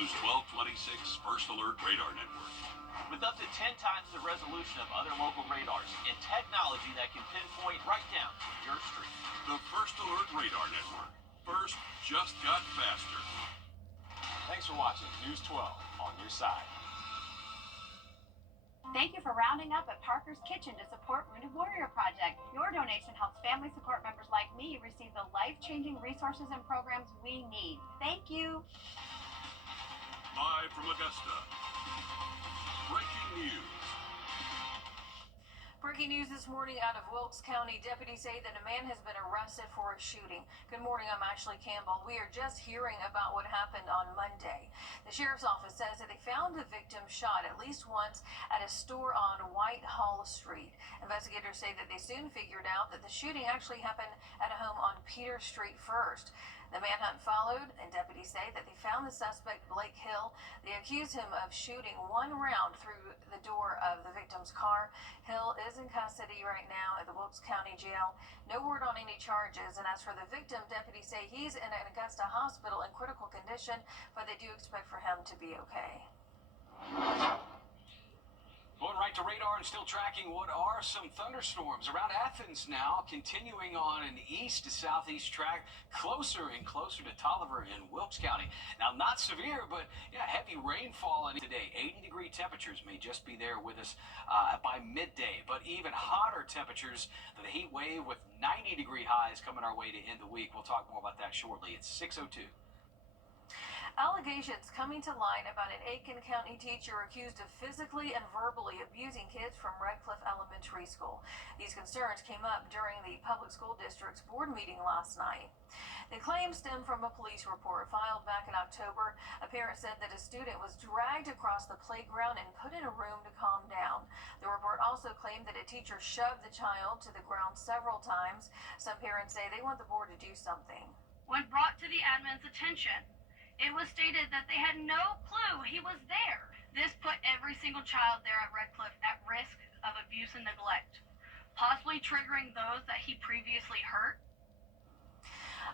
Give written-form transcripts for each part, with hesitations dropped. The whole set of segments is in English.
News 1226 First Alert Radar Network. With up to 10 times the resolution of other local radars and technology that can pinpoint right down to your street. The First Alert Radar Network. First just got faster. Thanks for watching News 12 on your side. Thank you for rounding up at Parker's Kitchen to support Wounded Warrior Project. Your donation helps family support members like me receive the life-changing resources and programs we need. Thank you. Live from Augusta. Breaking news. Breaking news this morning out of Wilkes County. Deputies say that a man has been arrested for a shooting. Good morning, I'm Ashley Campbell. We are just hearing about what happened on Monday. The sheriff's office says that they found the victim shot at least once at a store on Whitehall Street. Investigators say that they soon figured out that the shooting actually happened at a home on Peter Street first. The manhunt followed, and deputies say that they found the suspect, Blake Hill. They accused him of shooting one round through the door of the victim's car. Hill is in custody right now at the Wilkes County Jail. No word on any charges, and as for the victim, deputies say he's in an Augusta hospital in critical condition, but they do expect for him to be okay. Going right to radar and still tracking what are some thunderstorms around Athens now, continuing on an east to southeast track, closer and closer to Tolliver in Wilkes County. Now, not severe, but yeah, heavy rainfall today. 80-degree temperatures may just be there with us by midday, but even hotter temperatures than the heat wave with 90-degree highs coming our way to end the week. We'll talk more about that shortly. It's 6:02. Allegations coming to light about an Aiken County teacher accused of physically and verbally abusing kids from Redcliffe Elementary School. These concerns came up during the public school district's board meeting last night. The claims stem from a police report filed back in October. A parent said that a student was dragged across the playground and put in a room to calm down. The report also claimed that a teacher shoved the child to the ground several times. Some parents say they want the board to do something. When brought to the admin's attention, it was stated that they had no clue he was there. This put every single child there at Redcliffe at risk of abuse and neglect, possibly triggering those that he previously hurt.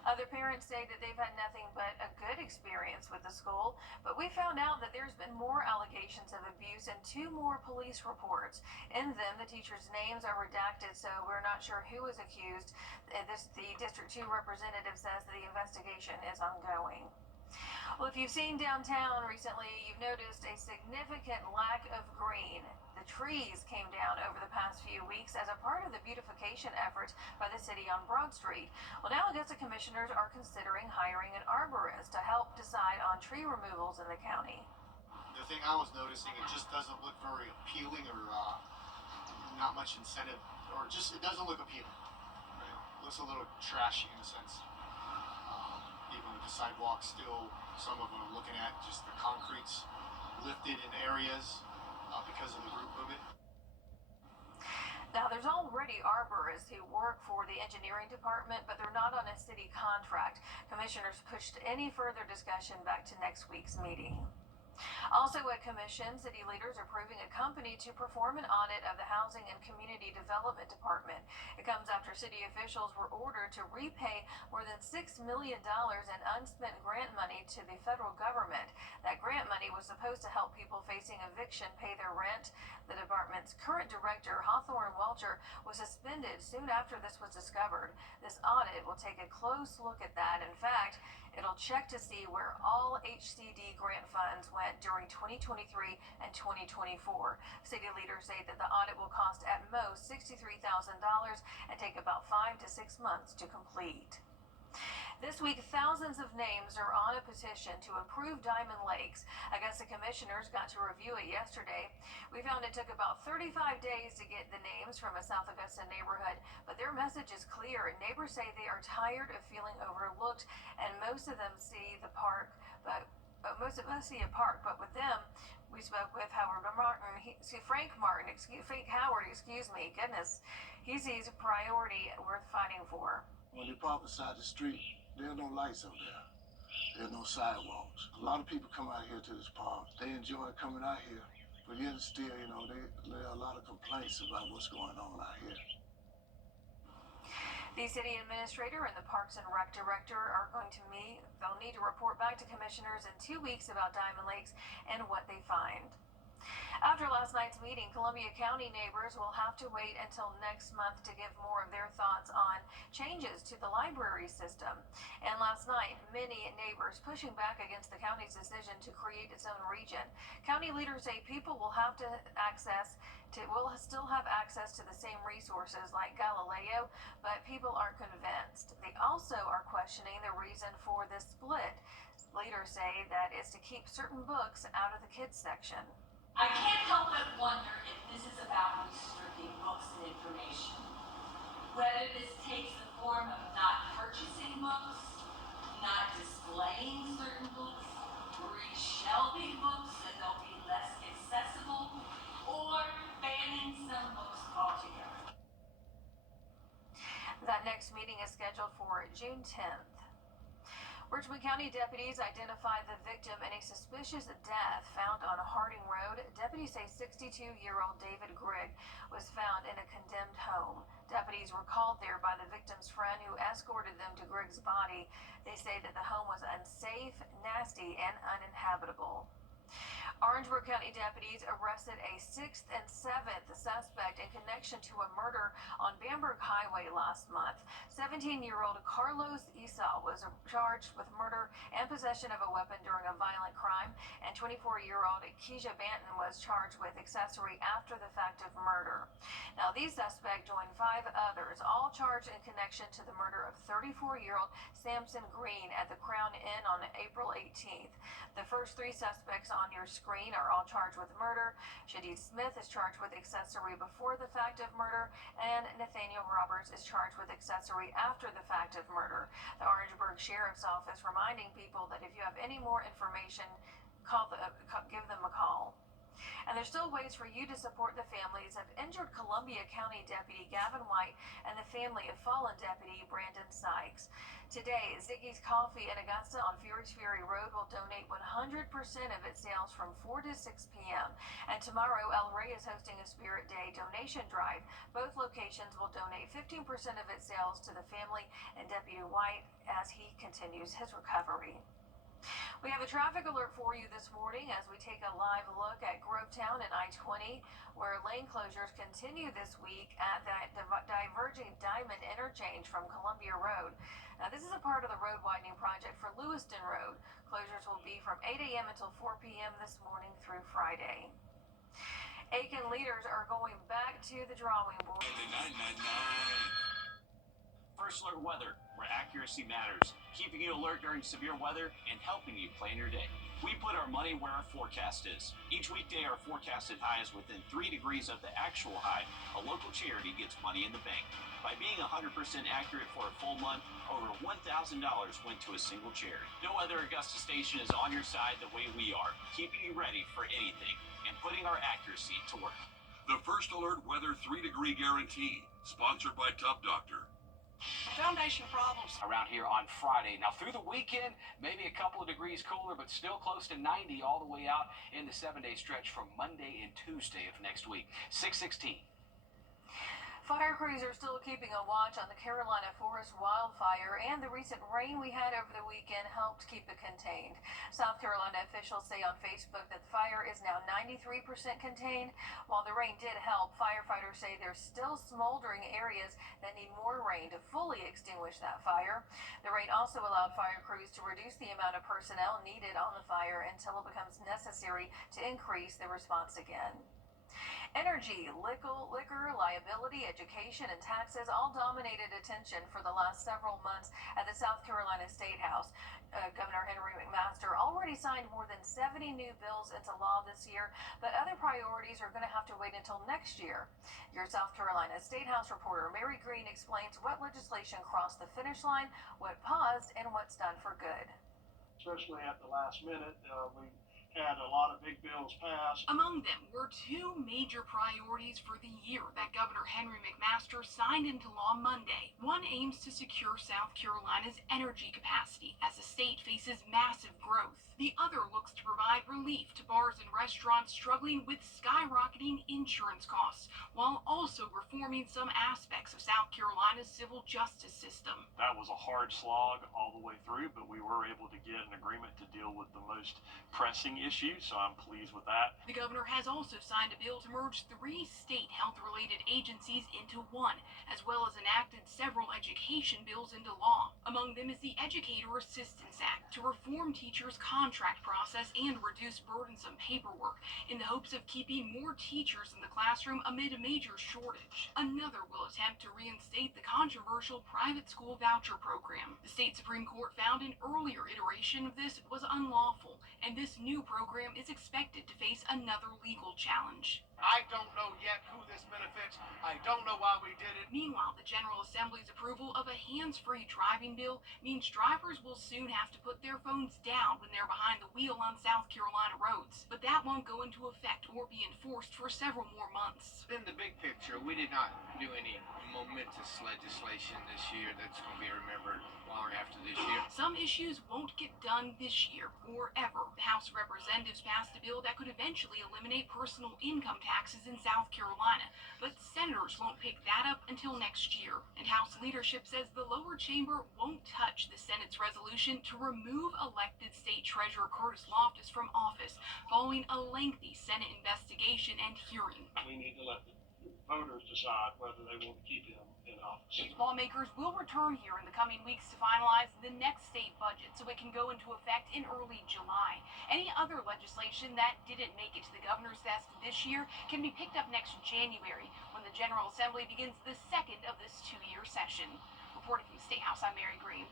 Other parents say that they've had nothing but a good experience with the school, but we found out that there's been more allegations of abuse and 2 more police reports. In them, the teachers' names are redacted, so we're not sure who is accused. The District 2 representative says that the investigation is ongoing. Well, if you've seen downtown recently, you've noticed a significant lack of green. The trees came down over the past few weeks as a part of the beautification efforts by the city on Broad Street. Well, now Augusta commissioners are considering hiring an arborist to help decide on tree removals in the county. The thing I was noticing, it just doesn't look very appealing, or not much incentive, or just it doesn't look appealing. Right? It looks a little trashy in a sense. Even with the sidewalks still, some of them are looking at just the concrete's lifted in areas because of the root movement. Now, there's already arborists who work for the engineering department, but they're not on a city contract. Commissioners pushed any further discussion back to next week's meeting. Also at commission, city leaders are approving a company to perform an audit of the Housing and Community Development Department. It comes after city officials were ordered to repay more than $6 million in unspent grant money to the federal government. That grant money was supposed to help people facing eviction pay their rent. The department's current director, Hawthorne Welcher, was suspended soon after this was discovered. This audit will take a close look at that. In fact, it'll check to see where all HCD grant funds went during 2023 and 2024. City leaders say that the audit will cost at most $63,000 and take about 5 to 6 months to complete. This week, thousands of names are on a petition to improve Diamond Lakes. Augusta commissioners got to review it yesterday. We found it took about 35 days to get the names from a South Augusta neighborhood, but their message is clear. Neighbors say they are tired of feeling overlooked, and most of them see the park, but most of us see a park. But with them, we spoke with Frank Howard, goodness, he sees a priority worth fighting for. When they park beside the street, there are no lights up there. There's no sidewalks. A lot of people come out here to this park. They enjoy coming out here, but yet still, there are a lot of complaints about what's going on out here. The city administrator and the Parks and Rec director are going to meet. They'll need to report back to commissioners in 2 weeks about Diamond Lakes and what they find. After last night's meeting, Columbia County neighbors will have to wait until next month to give more of their thoughts on changes to the library system. And last night, many neighbors pushing back against the county's decision to create its own region. County leaders say people will still have access to the same resources like Galileo, but people aren't convinced. They also are questioning the reason for this split. Leaders say that it's to keep certain books out of the kids section. I can't help but wonder if this is about restricting books and information. Whether this takes the form of not purchasing books, not displaying certain books, reshelving books so they'll be less accessible, or banning some books altogether. That next meeting is scheduled for June 10th. Richmond County deputies identified the victim in a suspicious death found on Harding Road. Deputies say 62-year-old David Grigg was found in a condemned home. Deputies were called there by the victim's friend who escorted them to Grigg's body. They say that the home was unsafe, nasty, and uninhabitable. Orangeburg County deputies arrested a 6th and 7th suspect in connection to a murder on Bamberg Highway last month. 17-year-old Carlos Esau was charged with murder and possession of a weapon during a violent crime, and 24-year-old Keisha Banton was charged with accessory after the fact of murder. Now, these suspects joined 5 others, all charged in connection to the murder of 34-year-old Samson Green at the Crown Inn on April 18th. The first 3 suspects on your screen are all charged with murder. Shadid Smith is charged with accessory before the fact of murder, and Nathaniel Roberts is charged with accessory after the fact of murder. The Orangeburg Sheriff's Office reminding people that if you have any more information, give them a call. And there's still ways for you to support the families of injured Columbia County Deputy Gavin White and the family of fallen Deputy Brandon Sykes. Today, Ziggy's Coffee in Augusta on Fury's Ferry Road will donate 100% of its sales from 4 to 6 p.m. And tomorrow, El Rey is hosting a Spirit Day donation drive. Both locations will donate 15% of its sales to the family and Deputy White as he continues his recovery. We have a traffic alert for you this morning as we take a live look at Grovetown and I-20, where lane closures continue this week at that diverging Diamond interchange from Columbia Road. Now, this is a part of the road widening project for Lewiston Road. Closures will be from 8 a.m. until 4 p.m. this morning through Friday. Aiken leaders are going back to the drawing board. First Alert Weather, where accuracy matters, keeping you alert during severe weather and helping you plan your day. We put our money where our forecast is. Each weekday, our forecasted high is within 3 degrees of the actual high. A local charity gets money in the bank. By being 100% accurate for a full month, over $1,000 went to a single charity. No other Augusta station is on your side the way we are, keeping you ready for anything and putting our accuracy to work. The First Alert Weather 3-degree guarantee, sponsored by Tub Doctor. Foundation problems around here on Friday. Now through the weekend, maybe a couple of degrees cooler, but still close to 90 all the way out in the 7-day stretch from Monday and Tuesday of next week. 616. Fire crews are still keeping a watch on the Carolina forest wildfire, and the recent rain we had over the weekend helped keep it contained. South Carolina officials say on Facebook that the fire is now 93% contained. While the rain did help, firefighters say there's still smoldering areas that need more rain to fully extinguish that fire. The rain also allowed fire crews to reduce the amount of personnel needed on the fire until it becomes necessary to increase the response again. Energy, liquor, liability, education, and taxes all dominated attention for the last several months at the South Carolina State House. Governor Henry McMaster already signed more than 70 new bills into law this year, but other priorities are going to have to wait until next year. Your South Carolina State House reporter Mary Green explains what legislation crossed the finish line, what paused, and what's done for good. Especially at the last minute, we had a lot of big bills passed. Among them were two major priorities for the year that Governor Henry McMaster signed into law Monday. One aims to secure South Carolina's energy capacity as the state faces massive growth. The other looks to provide relief to bars and restaurants struggling with skyrocketing insurance costs, while also reforming some aspects of South Carolina's civil justice system. That was a hard slog all the way through, but we were able to get an agreement to deal with the most pressing issues, so I'm pleased with that. The governor has also signed a bill to merge 3 state health-related agencies into one, as well as enacted several education bills into law. Among them is the Educator Assistance Act to reform teachers' contract process and reduce burdensome paperwork in the hopes of keeping more teachers in the classroom amid a major shortage. Another will attempt to reinstate the controversial private school voucher program. The state Supreme Court found an earlier iteration of this was unlawful, and this new program is expected to face another legal challenge. I don't know yet who this benefits. I don't know why we did it. Meanwhile, the General Assembly's approval of a hands-free driving bill means drivers will soon have to put their phones down when they're behind the wheel on South Carolina roads. But that won't go into effect or be enforced for several more months. In the big picture, we did not do any momentous legislation this year that's going to be remembered long after this year. Some issues won't get done this year or ever. The House of Representatives passed a bill that could eventually eliminate personal income taxes in South Carolina, but senators won't pick that up until next year. And House leadership says the lower chamber won't touch the Senate's resolution to remove elected State Treasurer Curtis Loftus from office following a lengthy Senate investigation and hearing. We need to let the voters decide whether they want to keep him in office. Lawmakers will return here in the coming weeks to finalize the next state budget so it can go into effect in early July. Any other legislation that didn't make it to the governor's desk this year can be picked up next January when the General Assembly begins the second of this 2-year session. Reporting from the State House, I'm Mary Green.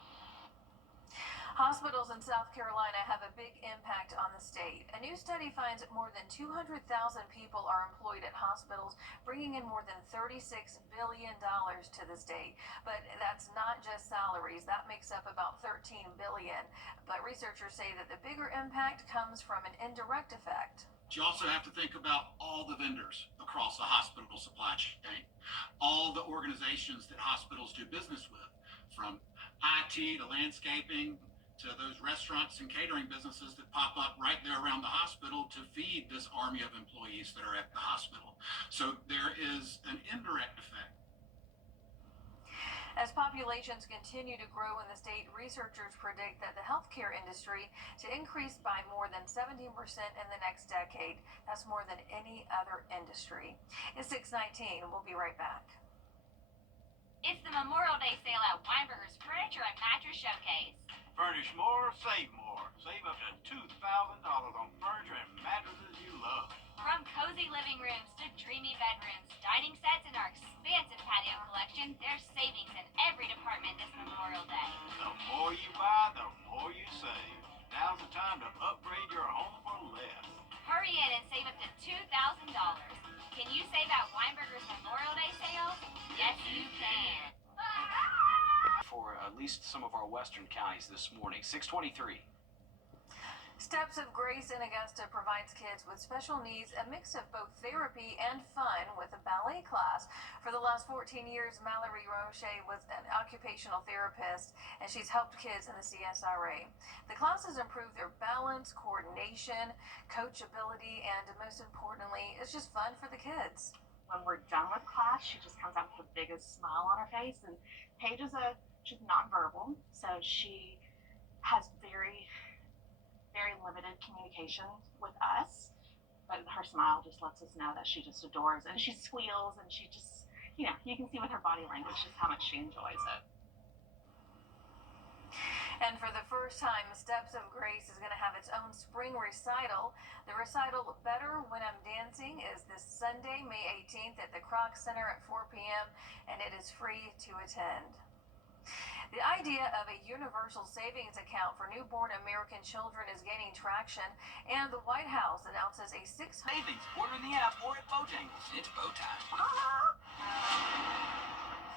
Hospitals in South Carolina have a big impact on the state. A new study finds more than 200,000 people are employed at hospitals, bringing in more than $36 billion to the state. But that's not just salaries. That makes up about $13 billion. But researchers say that the bigger impact comes from an indirect effect. You also have to think about all the vendors across the hospital supply chain, all the organizations that hospitals do business with, from IT to landscaping, to those restaurants and catering businesses that pop up right there around the hospital to feed this army of employees that are at the hospital. So there is an indirect effect. As populations continue to grow in the state, researchers predict that the healthcare industry to increase by more than 17% in the next decade. That's more than any other industry. It's 6:19. We'll be right back. It's the Memorial Day sale at Weinberger's Furniture and Mattress Showcase. Furnish more, save more. Save up to $2,000 on furniture and mattresses you love. From cozy living rooms to dreamy bedrooms, dining sets, and our expansive patio collection, there's savings in every department this Memorial Day. The more you buy, the more you save. Now's the time to upgrade your home for less. Hurry in and save up to $2,000. Can you save at Weinberger's Memorial Day sale? Yes, you can. For at least some of our western counties this morning. 623. Steps of Grace in Augusta provides kids with special needs a mix of both therapy and fun with a ballet class. For the last 14 years, Mallory Roche was an occupational therapist, and she's helped kids in the CSRA. The classes improve their balance, coordination, coachability, and most importantly, it's just fun for the kids. When we're done with class, she just comes out with the biggest smile on her face. And Paige she's nonverbal, so she has very, very limited communication with us. But her smile just lets us know that she just adores, and she squeals, and she just, you can see with her body language just how much she enjoys it. And for the first time, Steps of Grace is going to have its own spring recital. The recital Better When I'm Dancing is this Sunday, May 18th at the Kroc Center at 4 p.m., and it is free to attend. The idea of a universal savings account for newborn American children is gaining traction, and the White House announces a Savings. Order in the app or at Bojangles. It's bow time.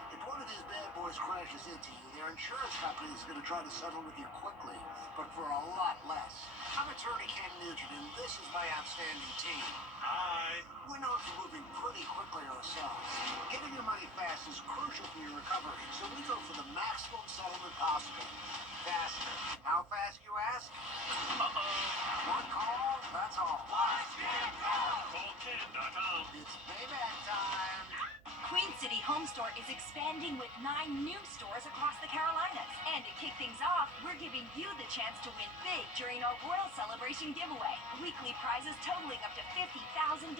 If one of these bad boys crashes into you, their insurance company is going to try to settle with you quickly, but for a lot less. I'm attorney Ken Nugent, and this is my outstanding team. Hi. We're known for moving pretty quickly ourselves. Getting your money fast is crucial for your recovery, so we go for the maximum settlement possible. Faster. How fast, you ask? One call, that's all. CallKid.com. It's payback time. Queen City Home Store is expanding with 9 new stores across the Carolinas. And to kick things off, we're giving you the chance to win big during our Royal Celebration giveaway. Weekly prizes totaling up to $50,000,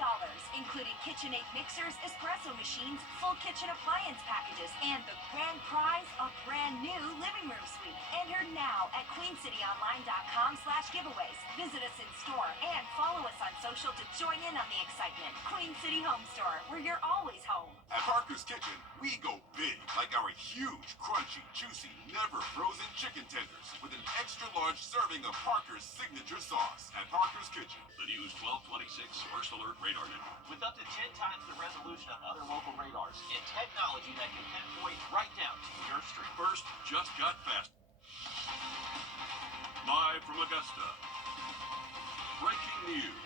including KitchenAid mixers, espresso machines, full kitchen appliance packages, and the grand prize, a brand new living room suite. Enter now at queencityonline.com/giveaways. Visit us in store and follow us on social to join in on the excitement. Queen City Home Store, where you're always home. At Parker's Kitchen, we go big, like our huge, crunchy, juicy, never frozen chicken tenders with an extra large serving of Parker's signature sauce. At Parker's Kitchen. The News 1226 First Alert Radar Network. With up to 10 times the resolution of other local radars and technology that can pinpoint right down to your street. First just got faster. Live from Augusta. Breaking news.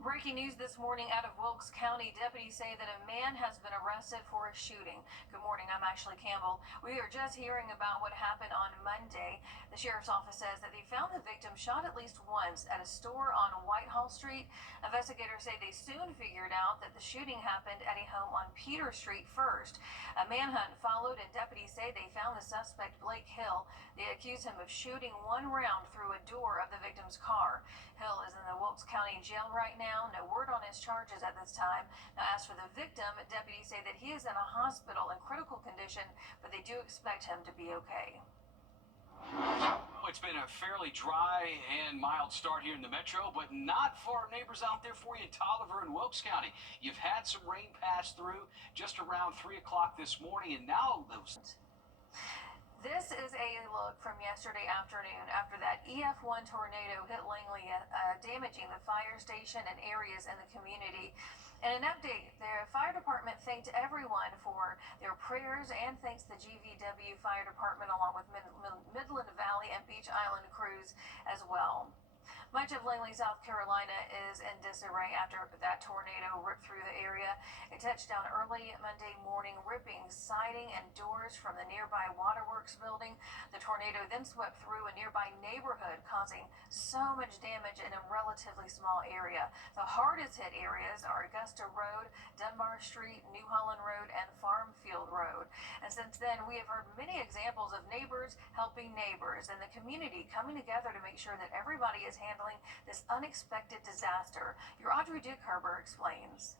Breaking news this morning out of Wilkes County. Deputies say that a man has been arrested for a shooting. Good morning, I'm Ashley Campbell. We are just hearing about what happened on Monday. The sheriff's office says that they found the victim shot at least once at a store on Whitehall Street. Investigators say they soon figured out that the shooting happened at a home on Peter Street first. A manhunt followed, and deputies say they found the suspect, Blake Hill. They accuse him of shooting one round through a door of the victim's car. Hill is in the Wilkes County jail right now. No word on his charges at this time. Now, as for the victim, deputies say that he is in a hospital in critical condition, but they do expect him to be okay. It's been a fairly dry and mild start here in the metro, but not for our neighbors out there for you in Tolliver and Wilkes County. You've had some rain pass through just around 3 o'clock this morning, and now those... This is a look from yesterday afternoon after that EF1 tornado hit Langley, damaging the fire station and areas in the community. In an update, the fire department thanked everyone for their prayers and thanks the GVW Fire Department along with Midland Valley and Beach Island crews as well. Much of Langley, South Carolina is in disarray after that tornado ripped through the area. It touched down early Monday morning, ripping siding and doors from the nearby Waterworks building. The tornado then swept through a nearby neighborhood, causing so much damage in a relatively small area. The hardest hit areas are Augusta Road, Dunbar Street, New Holland Road, and Farmfield Road. And since then, we have heard many examples of neighbors helping neighbors and the community coming together to make sure that everybody is handling this unexpected disaster. Your Audrey Dickherber explains.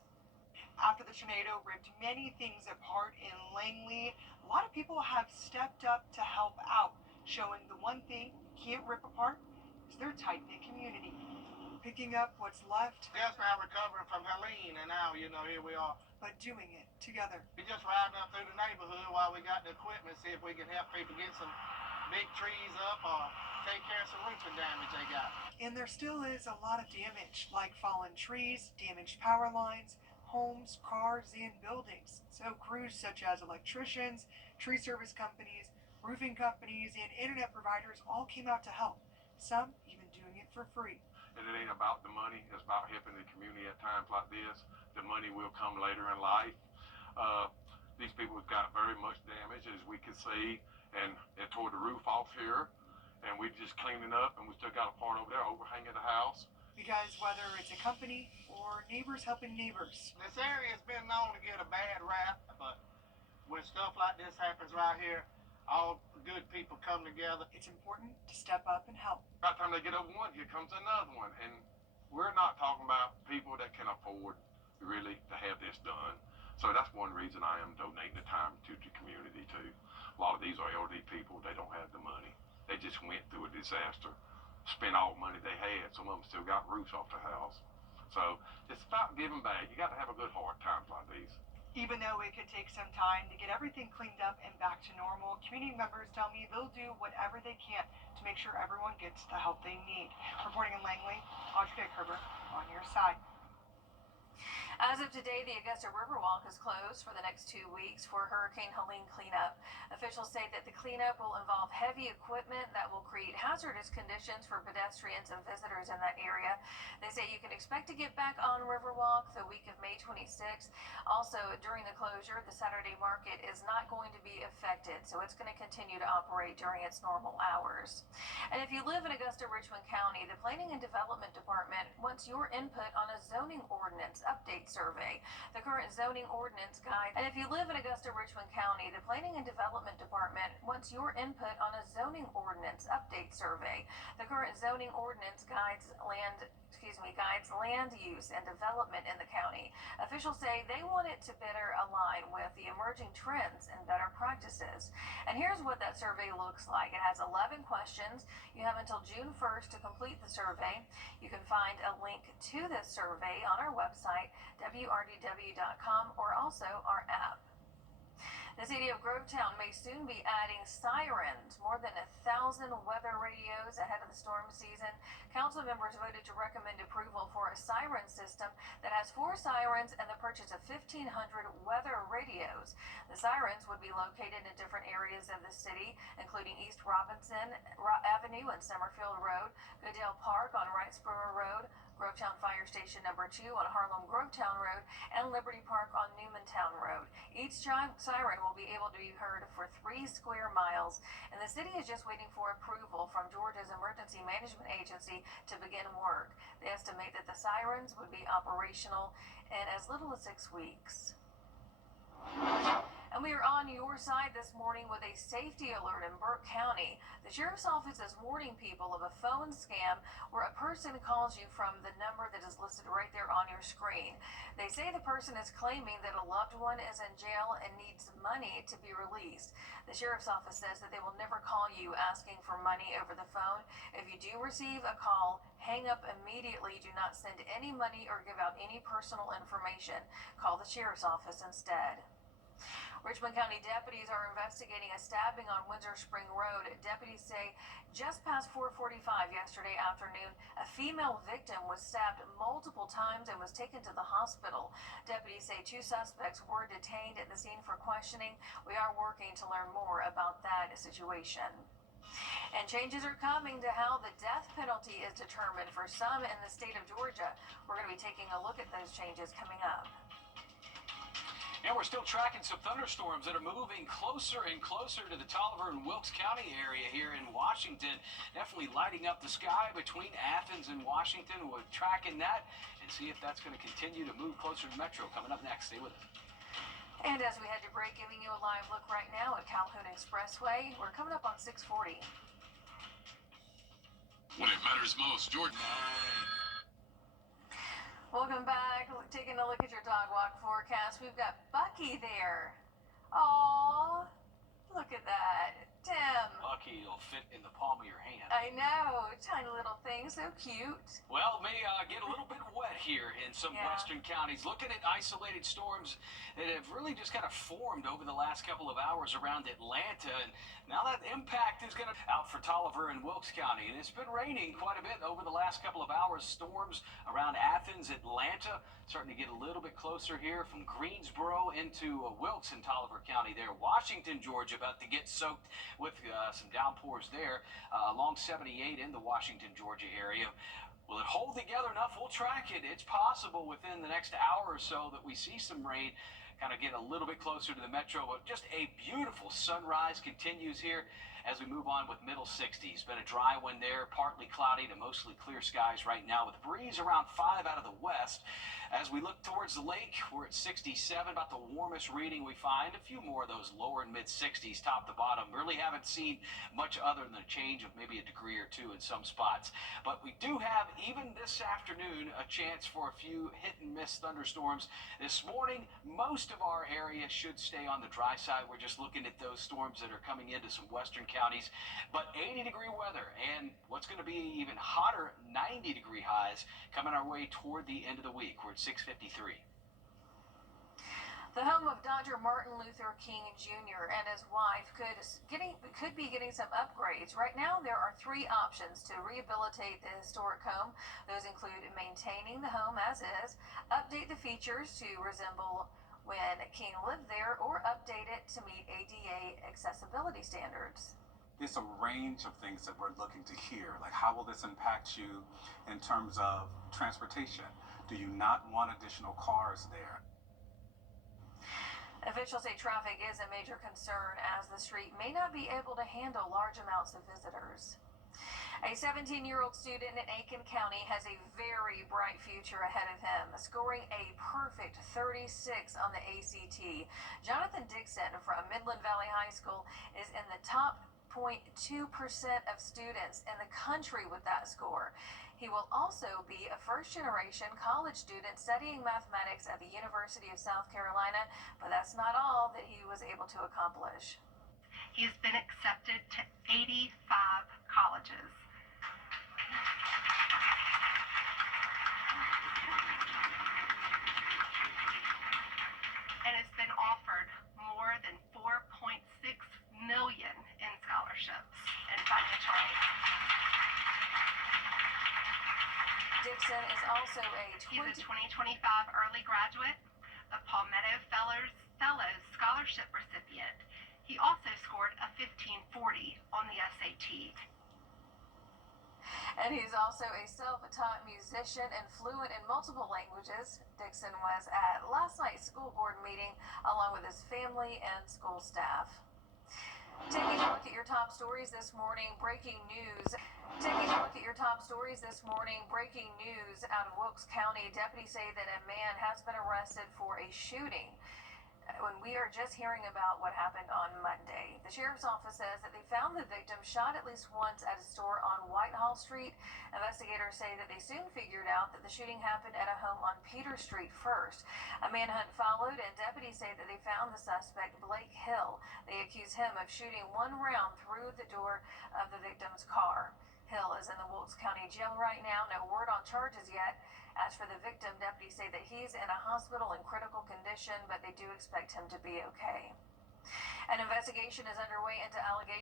After the tornado ripped many things apart in Langley, a lot of people have stepped up to help out, showing the one thing can't rip apart is their tight-knit community. Picking up what's left. Just now recovering from Helene, and now, here we are. But doing it together. We just riding up through the neighborhood while we got the equipment, see if we can help people get some big trees up or take care of some roofing damage they got. And there still is a lot of damage, like fallen trees, damaged power lines, homes, cars, and buildings. So crews such as electricians, tree service companies, roofing companies, and internet providers all came out to help, some even doing it for free. And it ain't about the money, it's about helping the community at times like this. The money will come later in life. These people have got very much damage, as we can see, and it tore the roof off here, and we just cleaning up, and we still got a part over there overhanging the house. Because whether it's a company or neighbors helping neighbors. This area has been known to get a bad rap, but when stuff like this happens right here, all good people come together. It's important to step up and help. By the time they get over one, here comes another one, and we're not talking about people that can afford really to have this done. So that's one reason I am donating the time to the community too. A lot of these are elderly people, they don't have the money. They just went through a disaster, spent all the money they had. Some of them still got roofs off the house. So it's about giving back. You got to have a good heart times like these. Even though it could take some time to get everything cleaned up and back to normal, community members tell me they'll do whatever they can to make sure everyone gets the help they need. Reporting in Langley, Audrey Dickherber, on your side. As of today, the Augusta Riverwalk is closed for the next 2 weeks for Hurricane Helene cleanup. Officials say that the cleanup will involve heavy equipment that will create hazardous conditions for pedestrians and visitors in that area. They say you can expect to get back on Riverwalk the week of May 26th. Also, during the closure, the Saturday market is not going to be affected, so it's going to continue to operate during its normal hours. And if you live in Augusta, Richmond County, the Planning and Development Department wants your input on a zoning ordinance update survey. The current zoning ordinance guide. And if you live in Augusta, Richmond County, the Planning and Development Department wants your input on a zoning ordinance update survey. The current zoning ordinance guides land use and development in the county. Officials say they want it to better align with the emerging trends and better practices. And here's what that survey looks like. It has 11 questions. You have until June 1st to complete the survey. You can find a link to this survey on our website, wrdw.com, or also our app. The city of Grovetown may soon be adding sirens, more than 1,000 weather radios ahead of the storm season. Council members voted to recommend approval for a siren system that has 4 sirens and the purchase of 1,500 weather radios. The sirens would be located in different areas of the city, including East Robinson Avenue and Summerfield Road, Goodale Park on Wrightsboro Road, Grovetown Fire Station number 2 on Harlem Grovetown Road, and Liberty Park on Newmantown Road. Each siren will be able to be heard for 3 square miles, and the city is just waiting for approval from Georgia's Emergency Management Agency to begin work. They estimate that the sirens would be operational in as little as 6 weeks. And we are on your side this morning with a safety alert in Burke County. The Sheriff's Office is warning people of a phone scam where a person calls you from the number that is listed right there on your screen. They say the person is claiming that a loved one is in jail and needs money to be released. The Sheriff's Office says that they will never call you asking for money over the phone. If you do receive a call, hang up immediately. Do not send any money or give out any personal information. Call the Sheriff's Office instead. Richmond County deputies are investigating a stabbing on Windsor Spring Road. Deputies say just past 4:45 yesterday afternoon, a female victim was stabbed multiple times and was taken to the hospital. Deputies say 2 suspects were detained at the scene for questioning. We are working to learn more about that situation. And changes are coming to how the death penalty is determined for some in the state of Georgia. We're going to be taking a look at those changes coming up. And we're still tracking some thunderstorms that are moving closer and closer to the Tolliver and Wilkes County area here in Washington. Definitely lighting up the sky between Athens and Washington. We're tracking that and see if that's going to continue to move closer to Metro. Coming up next, stay with us. And as we head to break, giving you a live look right now at Calhoun Expressway. We're coming up on 640. When it matters most, Jordan. Welcome back. Taking a look at your dog walk forecast. We've got Bucky there. Aww. Look at that. Tim. Bucky will fit in the palm of your hand. I know. Tiny little thing. So cute. Well, may get a little bit wet here in some western counties. Looking at isolated storms that have really just kind of formed over the last couple of hours around Atlanta. And now that impact is going to out for Tolliver and Wilkes County. And it's been raining quite a bit over the last couple of hours. Storms around Athens, Atlanta, starting to get a little bit closer here from Greensboro into Wilkes and Tolliver County there. Washington, Georgia, about to get soaked with some downpours there along 78 in the Washington, Georgia area. Will it hold together enough? We'll track it. It's possible within the next hour or so that we see some rain kind of get a little bit closer to the metro. But just a beautiful sunrise continues here as we move on with middle 60s. Been a dry one there, partly cloudy to mostly clear skies right now with a breeze around 5 out of the west. As we look towards the lake, we're at 67, about the warmest reading we find. A few more of those lower and mid 60s top to bottom. Really haven't seen much other than a change of maybe a degree or 2 in some spots. But we do have, even this afternoon, a chance for a few hit and miss thunderstorms. This morning, most of our area should stay on the dry side. We're just looking at those storms that are coming into some western counties. But 80-degree weather and what's going to be even hotter, 90-degree highs coming our way toward the end of the week. We're at 6:53. The home of Dr. Martin Luther King Jr. and his wife could be getting some upgrades. Right now, there are 3 options to rehabilitate the historic home. Those include maintaining the home as is, update the features to resemble when King lived there, or update it to meet ADA accessibility standards. It's a range of things that we're looking to hear, like how will this impact you in terms of transportation? Do you not want additional cars there? Officials say traffic is a major concern as the street may not be able to handle large amounts of visitors. A 17-year-old student in Aiken County has a very bright future ahead of him, scoring a perfect 36 on the ACT. Jonathan Dixon from Midland Valley High School is in the top 0.2% of students in the country with that score. He will also be a first-generation college student studying mathematics at the University of South Carolina, but that's not all that he was able to accomplish. He has been accepted to 85 colleges. And has been offered more than $4.6 million in scholarships and financial aid. Dixon is also He's a 2025 early graduate, a Palmetto Fellows Scholarship recipient. He also scored a 1540 on the SAT. And he's also a self-taught musician and fluent in multiple languages. Dixon was at last night's school board meeting along with his family and school staff. Taking a look at your top stories this morning, breaking news. Breaking news out of Wilkes County. Deputies say that a man has been arrested for a shooting. When we are just hearing about what happened on Monday. The sheriff's office says that they found the victim shot at least once at a store on Whitehall Street. Investigators say that they soon figured out that the shooting happened at a home on Peter Street first. A manhunt followed, and deputies say that they found the suspect, Blake Hill. They accuse him of shooting one round through the door of the victim's car. Hill is in the Wilkes County Jail right now. No word on charges yet. As for the victim, deputies say that he's in a hospital in critical condition, but they do expect him to be okay. An investigation is underway into allegations